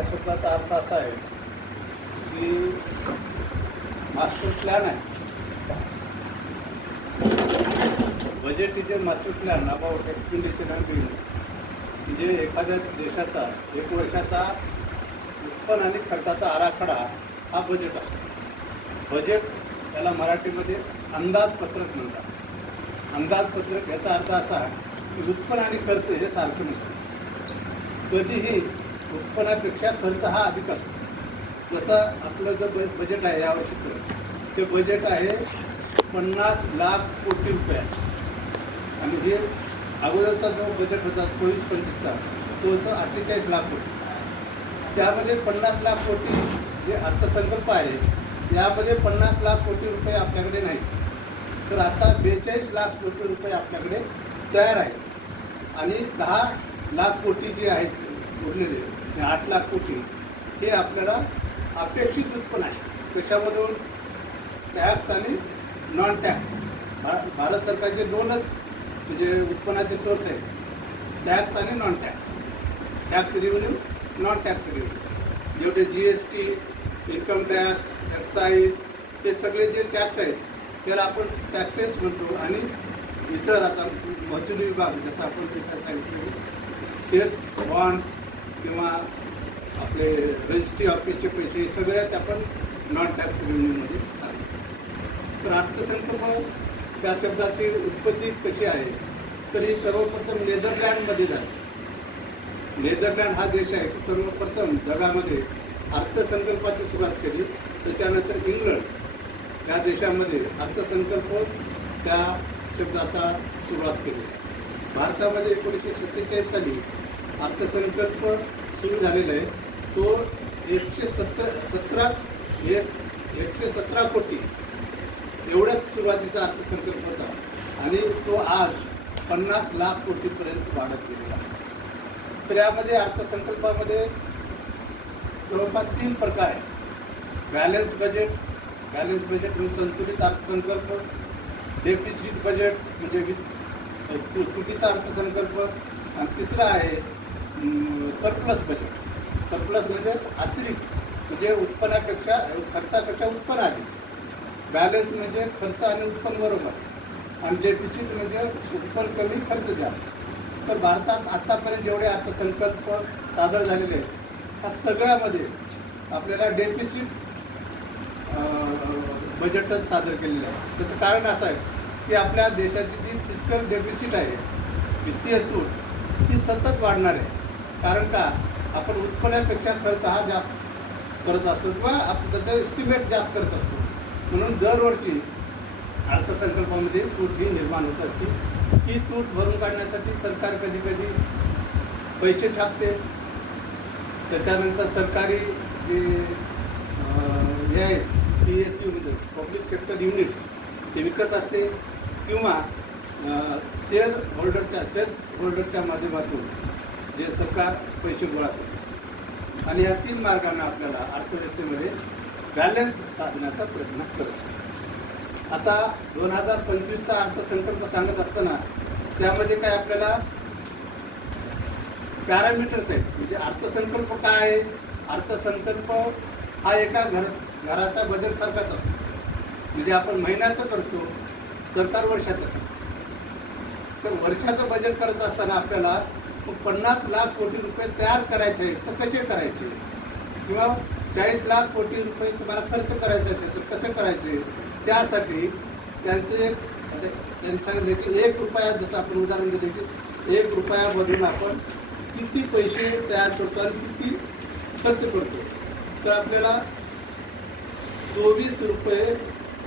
त्या शब्दाचा अर्थ असा आहे की मास्टर प्लॅन आहे budget is a master plan about expenditure and म्हणजे एखाद्या देशाचा एक वर्षाचा उत्पन्न आणि खर्चाचा आराखडा हा बजेट असतो बजेट त्याला मराठीमध्ये अंदाजपत्रक म्हणतात. अंदाजपत्रक याचा अर्थ असा की उत्पन्न आणि खर्च हे सारखं नसतं कधीही उत्पन्नापेक्षा खर्च हा अधिक असतो. जसं आपलं जो ब बजेट आहे यावर्षीचं ते बजेट आहे पन्नास लाख कोटी रुपयाचं आणि हे अगोदरचा जो बजेट होता चोवीस पंचवीसचा तो होता अठ्ठेचाळीस लाख कोटी त्यामध्ये पन्नास लाख कोटी जे अर्थसंकल्प आहे यामध्ये पन्नास लाख कोटी रुपये आपल्याकडे नाही तर आता बेचाळीस लाख कोटी रुपये आपल्याकडे तयार आहेत. आणि दहा लाख कोटी जे आहेत उरलेले हे आठ लाख कोटी हे आपल्याला अपेक्षित उत्पन्न आहे. कशामधून टॅक्स आणि नॉन टॅक्स भा भारत सरकारचे दोनच म्हणजे उत्पन्नाचे सोर्स आहेत. टॅक्स आणि non tax tax revenue non tax revenue जेवढे G S T income tax excise हे सगळे जे टॅक्स आहेत त्याला आपण टॅक्सेस म्हणतो आणि इतर आता महसुली विभाग जसं आपण ते सांगितलं शेअर्स बॉन्ड्स किंवा आपले रजिस्ट्री ऑफिसचे पैसे सगळ्यात आपण नॉन टॅक्स रेव्हेन्यूमध्ये तर अर्थसंकल्प त्या शब्दाची उत्पत्ती कशी आहे तर ही सर्वप्रथम नेदरलँडमध्ये झाली. नेदरलँड हा देश आहे सर्वप्रथम जगामध्ये अर्थसंकल्पाची सुरुवात केली. त्याच्यानंतर इंग्लंड या देशामध्ये अर्थसंकल्प त्या शब्दाचा सुरुवात केली. भारतामध्ये एकोणीसशे सत्तेचाळीस साली अर्थसंकल्प सुरू झालेला आहे. तो एकशे सत्तर सतरा एक एकशे सतरा कोटी एवढ्याच सुरुवातीचा अर्थसंकल्प होता. आणि तो आज पन्नास लाख कोटीपर्यंत वाढत गेलेला आहे. तर यामध्ये अर्थसंकल्पामध्ये जवळपास तीन प्रकार आहेत. बॅलन्स बजेट बॅलन्स बजेट म्हणजे संतुलित अर्थसंकल्प डेफिसिट बजेट म्हणजे चुकीचा अर्थसंकल्प आणि तिसरा आहे सरप्लस बजेट सरप्लस म्हणजे अतिरिक्त म्हणजे उत्पन्नापेक्षा खर्चापेक्षा उत्पन्न आहे. बॅलन्स म्हणजे खर्च आणि उत्पन्न बरोबर. आणि डेफिसिट म्हणजे उत्पन्न कमी खर्च जास्त. तर भारतात आत्तापर्यंत जेवढे अर्थसंकल्प सादर झालेले आहेत ह्या सगळ्यामध्ये आपल्याला डेफिसिट बजेटच सादर केलेलं आहे. त्याचं कारण असं आहे की आपल्या देशाची जी फिजिकल डेफिसिट आहे वित्तीय तूट ती सतत वाढणार आहे. कारण का? आपण उत्पन्नापेक्षा खर्च हा जास्त करत असतो किंवा आपण त्याचा एस्टिमेट जास्त करत असतो. म्हणून दरवर्षी अर्थसंकल्पामध्ये तूट ही निर्माण होत असते. ही तूट भरून काढण्यासाठी सरकार कधी कधी पैसे छापते. त्याच्यानंतर सरकारी जे हे आहेत पी एस यूमध्ये पब्लिक सेक्टर युनिट्स ते विकत असते किंवा शेअर होल्डरच्या शेअर्स होल्डरच्या माध्यमातून जे सरकार पैसे गोळा करत असते. आणि या तीन मार्गाने आपल्याला अर्थव्यवस्थेमध्ये बॅलन्स साधण्याचा प्रयत्न करत असतो. आता दोन हजार पंचवीसचा अर्थसंकल्प सांगत असताना त्यामध्ये काय आपल्याला पॅरामीटर्स आहेत. म्हणजे अर्थसंकल्प काय आहे? अर्थसंकल्प हा एका घर घराचा बजेटसारखाच असतो. म्हणजे आपण महिन्याचं करतो सरकार वर्षाचं करतो. तर वर्षाचं बजेट करत असताना आपल्याला पन्नास लाख कोटी रुपये तयार करायचे आहेत तर कसे करायचे? किंवा चाळीस लाख कोटी रुपये तुम्हाला खर्च करायचे असेल तर कसे करायचे? त्यासाठी त्यांचे त्यांनी सांगितले की एक रुपया जसं आपण उदाहरण दिले की एक रुपयामधून आपण किती पैसे तयार करतो आणि किती खर्च करतो? तर आपल्याला चोवीस रुपये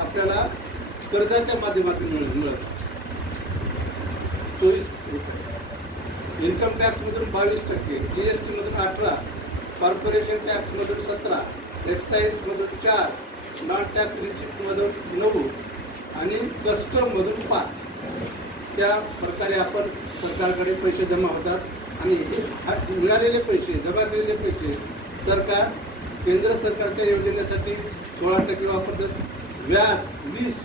आपल्याला कर्जाच्या माध्यमातून मिळ मिळत. चोवीस रुपये. इन्कम टॅक्समधून बावीस टक्के जी एस टीमधून अठरा कॉर्पोरेशन टॅक्समधून सतरा एक्साईजमधून चार नॉन टॅक्स रिसिप्टमधून नऊ आणि कस्टममधून पाच. त्या प्रकारे आपण सरकारकडे पैसे जमा होतात आणि हा मिळालेले पैसे जमा केलेले पैसे सरकार केंद्र सरकारच्या योजनेसाठी सोळा टक्के वापरतात. व्याज वीस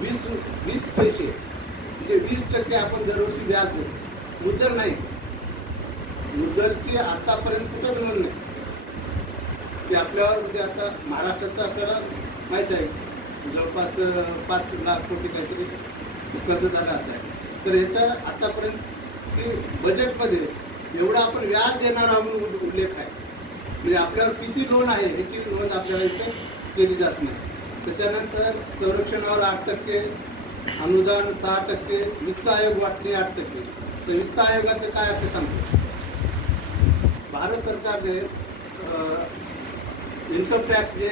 वीस वीस पैसे. म्हणजे वीस टक्के आपण दरवर्षी व्याज देतो. मुदर नाही. मुदरची आतापर्यंत कुठंच नोंद नाही. ते आपल्यावर म्हणजे आता महाराष्ट्राचं आपल्याला माहीत आहे. जवळपास पाच लाख कोटी काहीतरी कर्ज झालं असं आहे. तर ह्याचं आतापर्यंत ते बजेटमध्ये एवढा आपण व्याज देणारा म्हणून उल्लेख आहे. म्हणजे आपल्यावर किती लोन आहे ह्याची नोंद आपल्याला इथे केली जात नाही. त्याच्यानंतर संरक्षणावर आठ टक्के अनुदान सहा टक्के वित्त आयोग वाटणी आठ टक्के. तर वित्त आयोगाचं काय असं सांगतो. भारत सरकारने इन्कम टॅक्स जे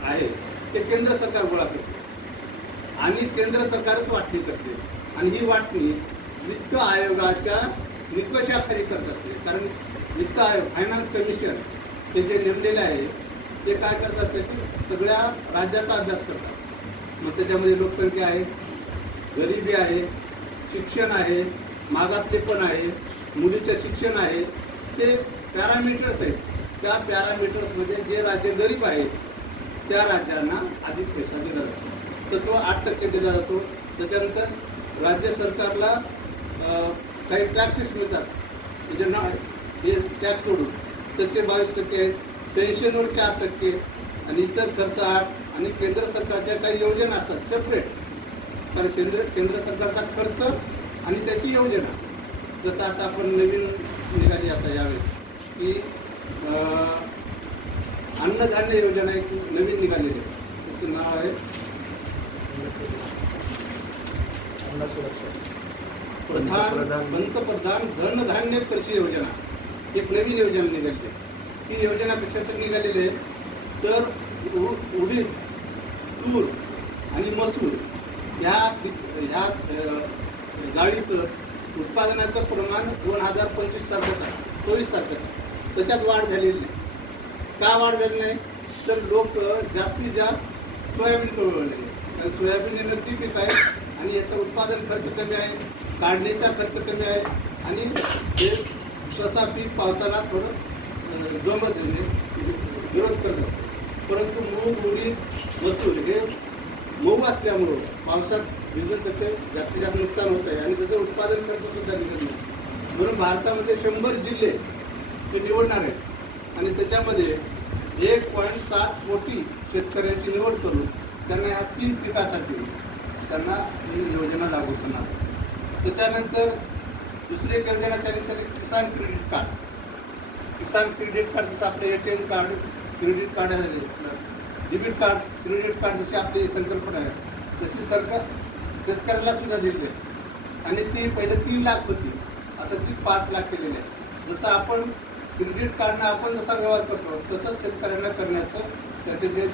आहे ते केंद्र सरकार गोळा करते. आणि केंद्र सरकारच वाटणी करते. आणि ही वाटणी वित्त आयोगाच्या निकषाखाली करत असते. कारण वित्त आयोग फायनान्स कमिशन हे जे नेमलेले आहे ते काय करत असते? की सगळ्या राज्याचा अभ्यास करतात. मग त्याच्यामध्ये लोकसंख्या आहे गरिबी आहे शिक्षण आहे मागासलेपण आहे मुलीचं शिक्षण आहे ते पॅरामीटर्स आहेत. त्या पॅरामीटर्समध्ये जे राज्य गरीब आहेत त्या राज्यांना अधिक पैसा दिला जातो. तर तो आठ टक्के दिला जातो. त्याच्यानंतर राज्य सरकारला काही टॅक्सेस मिळतात. म्हणजे ना हे टॅक्स सोडून. त्याचे बावीस टक्के आहेत. पेन्शनवर चार टक्के. आणि इतर खर्च आठ आणि केंद्र सरकारच्या काही योजना असतात सेपरेट कारण केंद्र केंद्र सरकारचा खर्च आणि त्याची योजना. जसं आता आपण नवीन निघाली आता यावेळेस की अन्नधान्य योजना एक नवीन निघालेली आहे. त्याचं नाव आहे? प्रधान पंतप्रधान धनधान्य कृषी योजना. एक नवीन योजना निघाली आहे. ही योजना कशासाठी निघालेली आहे? तर उडीद तूर आणि मसूर ह्या पीक- ह्या डाळीचं उत्पादनाचं प्रमाण दोन हजार पंचवीस तारखेचं आहे चोवीस तारखेचं आहे. त्याच्यात वाढ झालेली नाही. का वाढ झाली नाही? तर लोक जास्तीत जास्त सोयाबीन वळले कारण सोयाबीन हे नगदी पीक आहे आणि याचं उत्पादन खर्च कमी आहे काढणीचा खर्च कमी आहे आणि हे सहसा पीक पावसाला थोडं जमत म्हणजे विरोध करत परंतु मूग उडीद वस्तू हे मऊ असल्यामुळं पावसात भिजून त्याचे जास्तीत जास्त नुकसान होत आहे आणि त्याचं उत्पादन खर्च सुद्धा निघत नाही. म्हणून भारतामध्ये शंभर जिल्हे ते निवडणार आहेत. आणि त्याच्यामध्ये एक पॉईंट सात कोटी शेतकऱ्यांची निवड करून त्यांना ह्या तीन पिकासाठी त्यांना ही योजना लागू करणार त्याच्यानंतर दुसरी योजना त्यांनी सांगितली Kisan credit card. Kisan credit card जसं आपलं A T M card credit card आहे. डेबिट कार्ड क्रेडिट कार्ड जशी आपली संकल्पना आहे तशी सरकार शेतकऱ्याला सुद्धा दिली. आहे आणि ती पहिले तीन लाख होती. आता ती पाच लाख केलेली आहे. जसं आपण क्रेडिट कार्डनं आपण जसा व्यवहार करतो तसंच शेतकऱ्यांना करण्याचं त्याचे जे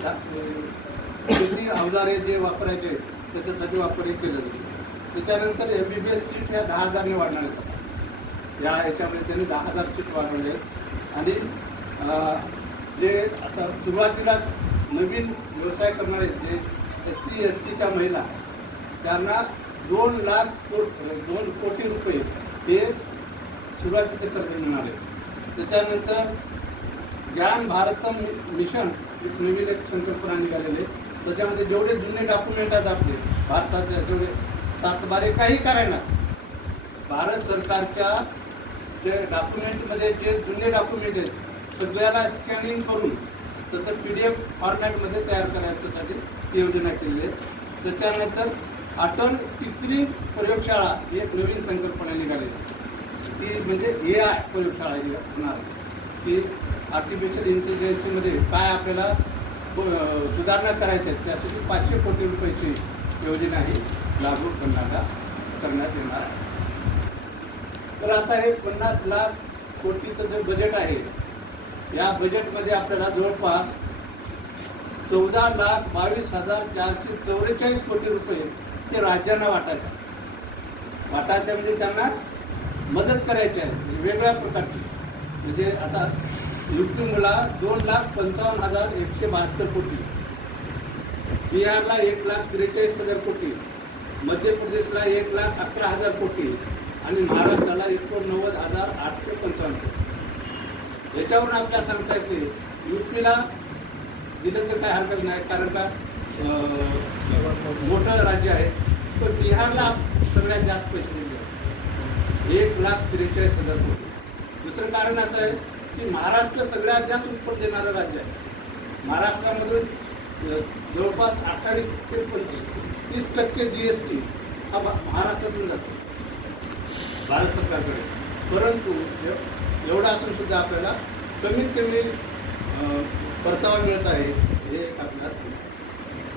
शेती अवजारे जे वापरायचे आहेत त्याच्यासाठी वापर हे केलं जाईल त्याच्यानंतर M B B S seat ह्या दहा हजारने वाढणार आहेत. या याच्यामध्ये त्यांनी दहा हजार सीट वाढवले आहेत. आणि जे आता सुरुवातीला नवीन व्यवसाय करणारे जे एस सी एस टीच्या महिला आहेत, त्यांना दोन लाख को दोन कोटी रुपये हे सुरुवातीचे कर्ज मिळणार आहे. त्याच्यानंतर ज्ञान भारतम मिशन एक नवीन एक संकल्पना निघालेली आहे. त्याच्यामध्ये जेवढे जुने डॉक्युमेंट आहेत आपले भारताचे जेवढे सातबारे काही करायला भारत सरकारच्या जे डॉक्युमेंटमध्ये जे जुने डॉक्युमेंट आहेत सगळ्याला स्कॅनिंग करून त्याचं पी डी एफ फॉर्मॅटमध्ये तयार करायच्यासाठी ही योजना केली आहे. त्याच्यानंतर अटल कृत्रिम प्रयोगशाळा ही एक नवीन संकल्पना निघाली. ती म्हणजे ए आय प्रयोगशाळा ही होणार. की आर्टिफिशियल इंटेलिजन्समध्ये काय आपल्याला सुधारणा करायच्या आहेत त्यासाठी पाचशे कोटी रुपयाची योजना ही लागू करण्याला करण्यात येणार आहे. तर आता हे पन्नास लाख कोटीचं जे बजेट आहे या बजेटमध्ये आपल्याला जवळपास चौदा लाख बावीस हजार चारशे चौवेचाळीस कोटी रुपये ते राज्यांना वाटायचं. वाटायचं म्हणजे त्यांना मदत करायची आहे म्हणजे वेगळ्या प्रकारची. म्हणजे आता युपीला दोन लाख पंचावन्न हजार एकशे बहात्तर कोटी. बिहारला एक लाख त्रेचाळीस हजार कोटी. मध्य प्रदेशला एक लाख अकरा हजार कोटी. आणि महाराष्ट्राला एकोणनव्वद हजार आठशे पंचावन्न कोटी. याच्यावरून आपल्याला सांगता येते युपीला दिलं तर काय हरकत नाही कारण का मोठं राज्य आहे. पण बिहारला सगळ्यात जास्त पैसे दिले एक लाख त्रेचाळीस हजार कोटी. दुसरं कारण असं आहे की महाराष्ट्र सगळ्यात जास्त उत्पन्न देणारं राज्य आहे. महाराष्ट्रामधून जवळपास अठ्ठावीस ते पंचवीस तीस टक्के जी एस टी हा महाराष्ट्रातून जातो. भारत सरकारकडे. परंतु एवढं असून सुद्धा आपल्याला कमीत कमी परतावा मिळत आहे हे आपल्याला समजतं.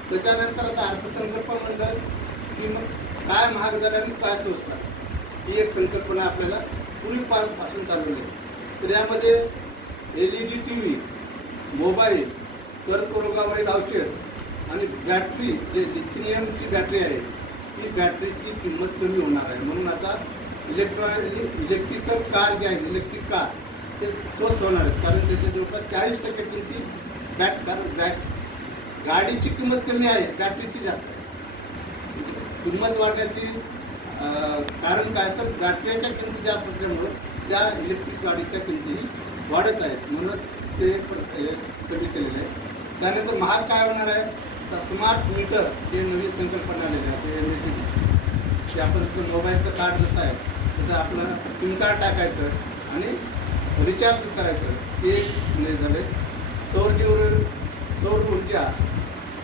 त्याच्यानंतर आता अर्थसंकल्प म्हणलं की मग काय महाग झालं आणि काय संस्था ही एक संकल्पना आपल्याला पूर्वीपासून चालवली आहे तर यामध्ये L E D T V mobile कर्करोगावरील औषध आणि बॅटरी जे लिथिनियमची बॅटरी आहे ती बॅटरीची किंमत कमी होणार आहे म्हणून आता इलेक्ट्रॉनिक इलेक्ट्रिकल कार जे आहेत इलेक्ट्रिक कार ते स्वस्त होणार आहेत. कारण त्याच्या जवळपास चाळीस टक्के किमती बॅट कारण बॅट गाडीची किंमत कमी आहे बॅटरीची जास्त आहे. किंमत वाढण्याची कारण काय तर बॅटरीच्या किमती जास्त असल्यामुळं त्या इलेक्ट्रिक गाडीच्या किमतीही वाढत आहेत. म्हणून ते हे कमी केलेले आहे. त्यानंतर महाग काय होणार आहे? तर स्मार्ट मीटर हे नवीन संकल्पना आलेली आहे. ते एम एस ते आपण जसं मोबाईलचं कार्ड जसं आहे तसं आपलं सिम कार्ड टाकायचं आणि रिचार्ज करायचं. ते एक म्हणजे झाले. सौर सौर ऊर्जा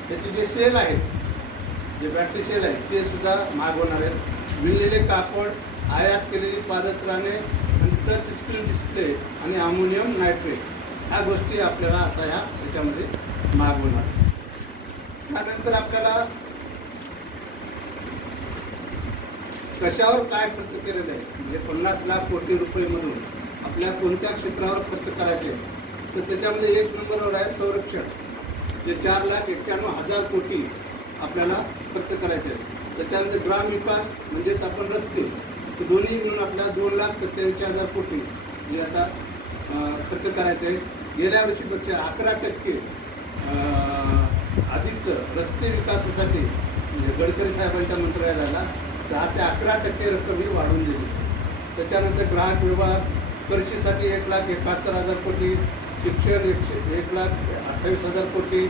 त्याचे जे सेल आहेत जे बॅटरी सेल आहेत ते सुद्धा मागवणार आहेत. विणलेले कापड आयात केलेली पादत्राणे आणि टच स्क्रीन डिस्प्ले आणि अमोनियम नायट्रेट ह्या गोष्टी आपल्याला आता ह्या याच्यामध्ये मागवणार. त्यानंतर आपल्याला कशावर काय खर्च केलेला आहे म्हणजे पन्नास लाख कोटी रुपये म्हणून आपल्या कोणत्या क्षेत्रावर खर्च करायचे? तर त्याच्यामध्ये एक नंबरवर आहे संरक्षण. जे चार लाख एक्क्याण्णव हजार कोटी आपल्याला खर्च करायचे आहे त्याच्यानंतर ग्रामविकास म्हणजेच आपण रस्ते तर दोन्ही मिळून आपल्याला दोन लाख सत्याऐंशी हजार कोटी जे आता खर्च करायचे आहेत. गेल्या वर्षीपेक्षा अकरा टक्के अधिक रस्ते विकासासाठी म्हणजे गडकरी साहेबांच्या मंत्रालयाला दहा ते अकरा टक्के रक्कम ही वाढवून दिली त्याच्यानंतर ग्राहक व्यवहार कृषीसाठी एक लाख एकाहत्तर हजार कोटी शिक्षण एकशे एक लाख अठ्ठावीस हजार कोटी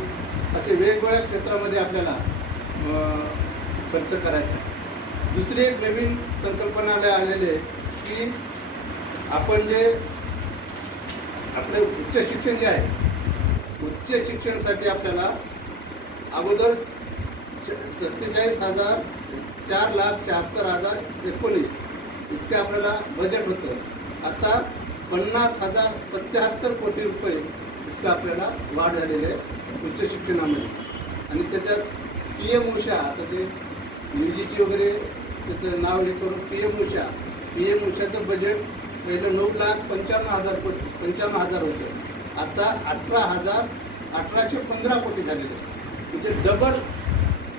असे वेगवेगळ्या क्षेत्रामध्ये आपल्याला खर्च करायचा. दुसरी एक नवीन संकल्पनाला आलेली आहे की आपण जे आपले उच्च शिक्षण जे आहे उच्च शिक्षणासाठी आपल्याला अगोदर सत्तेचाळीस हजार चार लाख शहात्तर हजार एकोणीस. इतके आपल्याला बजेट होतं. आता पन्नास हजार सत्याहत्तर कोटी रुपये इतकं आपल्याला वाढ झालेली आहे उच्च शिक्षणामध्ये. आणि त्याच्यात पी एम उषा आता ते यू जी सी वगैरे त्याचं नाव हे करून P M Usha. P M उषाचं budget पहिलं नऊ लाख पंच्याण्णव हजार कोटी पंच्याण्णव हजार होतं. आता अठरा हजार अठराशे पंधरा कोटी झालेले. म्हणजे डबल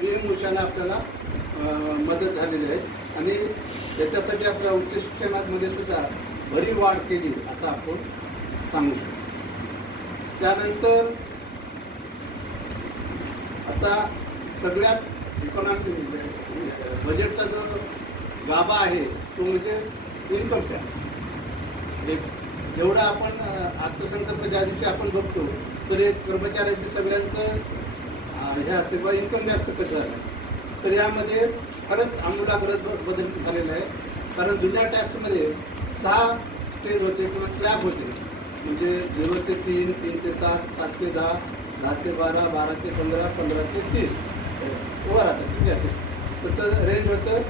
पी एम उषाला आपल्याला मदत झालेली आहे. आणि त्याच्यासाठी आपल्या उच्च शिक्षणामध्ये सुद्धा भरीव वाढ केली असं आपण सांगू शकतो. त्यानंतर आता सगळ्यात इकॉनॉमिक बजेटचा जो गाभा आहे तो म्हणजे इन्कम टॅक्स एक जेवढा आपण अर्थसंकल्प ज्या दिवशी आपण बघतो तर एक कर्मचाऱ्यांचे सगळ्यांचं हे असते बा इन्कम टॅक्स कसं आहे? तर यामध्ये खरंच आमूलाग्र बदल झालेला आहे. कारण जुन्या टॅक्समध्ये सहा स्टेज होते किंवा स्लॅब होते. म्हणजे झिरो ते तीन तीन ते सात सात ते दहा दहा ते बारा बारा ते पंधरा पंधरा ते तीस. ओवर आता किती असेल? त्याचं रेंज होतं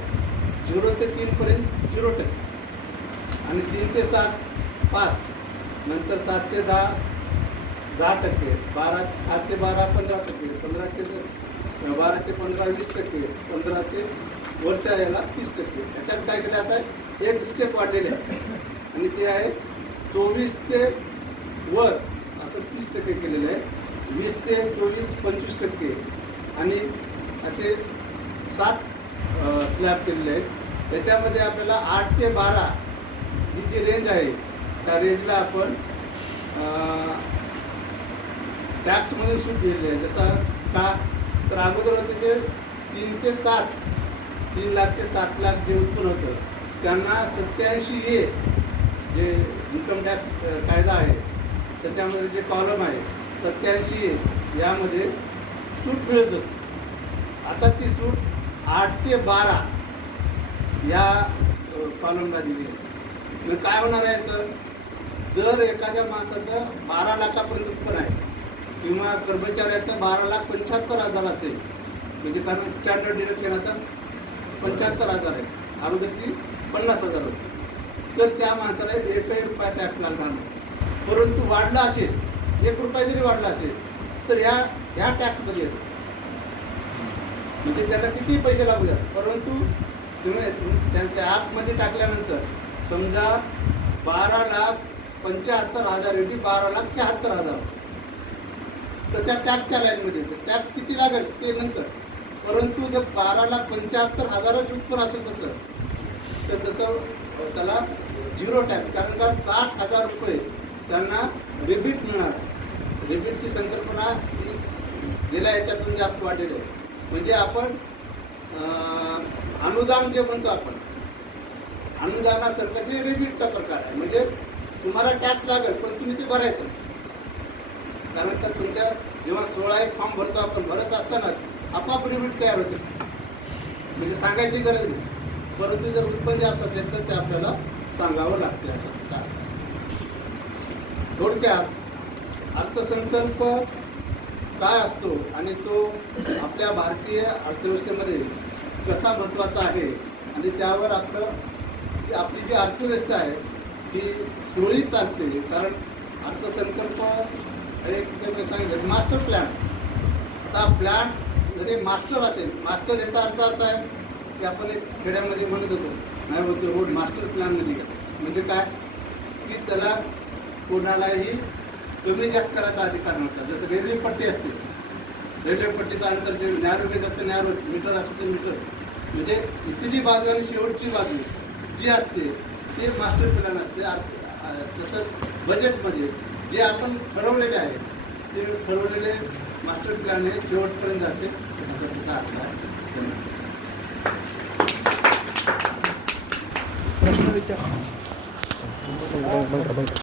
झिरो ते तीनपर्यंत झिरो टक्के आणि तीन ते सात पाच. नंतर सात ते दहा दहा टक्के. बारा सात ते बारा पंधरा टक्के. पंधरा ते बारा ते पंधरा वीस टक्के पंधरा ते वरच्या याला तीस टक्के. याच्यात काय केलं आता एक स्टेप वाढलेले आहे आणि ते आहे चोवीस ते वर असं तीस टक्के केलेलं आहे वीस ते चोवीस पंचवीस टक्के. आणि असे सात स्लॅब केलेले आहेत. त्याच्यामध्ये आपल्याला आठ ते बारा ही जी रेंज आहे त्या रेंजला आपण टॅक्समधून सूट दिलेली आहे. जसा का तर अगोदर होते ते तीन ते सात तीन लाख ते सात लाख जे उत्पन्न होतं. त्यांना सत्याऐंशी ए जे इन्कम टॅक्स कायदा आहे त्याच्यामध्ये जे कॉलम आहे सत्याऐंशी ए यामध्ये सूट मिळत होती. आता ती सूट आठ ते बारा या कॉलमला दिली आहे. मग काय होणार आहे याचं? जर एखाद्या माणसाचं बारा लाखापर्यंत उत्पन्न आहे किंवा कर्मचाऱ्याचं बारा लाख पंच्याहत्तर हजार असेल. म्हणजे कारण स्टँडर्ड डिडक्शन पंच्याहत्तर हजार आहे. अगोदरची पन्नास हजार होती. तर त्या माणसाला एकही रुपया टॅक्स लागणार नाही. परंतु वाढला असेल एक रुपया जरी वाढला असेल तर ह्या ह्या टॅक्समध्ये येतो म्हणजे त्याला किती पैसे लागू द्या. परंतु तुम्ही त्यांच्या ॲपमध्ये टाकल्यानंतर समजा बारा लाख पंच्याहत्तर हजार ऐवजी बारा लाख शहात्तर हजार असेल. तर त्या टॅक्सच्या लाईनमध्ये येतं. टॅक्स किती लागेल ते नंतर. परंतु जर बारा लाख पंच्याहत्तर हजारच उत्पन्न असेल त्याचं तर त्याचं त्याला झिरो टॅक्स कारण का साठ हजार रुपये त्यांना रिबीट मिळणार. रिबीटची संकल्पना ही गेल्या याच्यातून जास्त वाढलेली आहे. म्हणजे आपण अनुदान जे म्हणतो आपण अनुदानासारखं जे रिबीटचा प्रकार आहे. म्हणजे तुम्हाला टॅक्स लागेल पण तुम्ही ते भरायचं. कारण का तुमच्या जेव्हा सोळा एक फॉर्म भरतो आपण भरत असतानाच आपाप रिबीट तयार होते. म्हणजे सांगायची गरज नाही. परंतु जर उत्पन्न जास्त असेल तर ते आपल्याला सांगावं लागते असं थोडक्यात अर्थसंकल्प काय असतो आणि तो आपल्या भारतीय अर्थव्यवस्थेमध्ये कसा महत्त्वाचा आहे आणि त्यावर आपलं आपली जी अर्थव्यवस्था आहे ती सुरळीत चालते. कारण अर्थसंकल्प अरे तिथे मी सांगितलं मास्टर प्लॅन आता प्लॅन जरी मास्टर असेल मास्टर याचा अर्थ असा आहे की आपण एक खेड्यामध्ये म्हणत होतो नाही म्हणतो रोड मास्टर प्लॅनमध्ये घ्या. म्हणजे काय? की त्याला कोणालाही कमी जास्त करायचा अधिकार नव्हता. जसं रेल्वे पट्टी असते रेल्वे पट्टीचं अंतर जे नॅरो गेज असतं नॅरो मीटर असतं ते मीटर. म्हणजे इथली बाजू आणि शेवटची बाजू जी असते ते मास्टर प्लॅन असते. तसं बजेटमध्ये जे आपण ठरवलेले आहे ते ठरवलेले मास्टर प्लॅन हे शेवटपर्यंत जाते आहे धन्यवाद. प्रश्न विचार.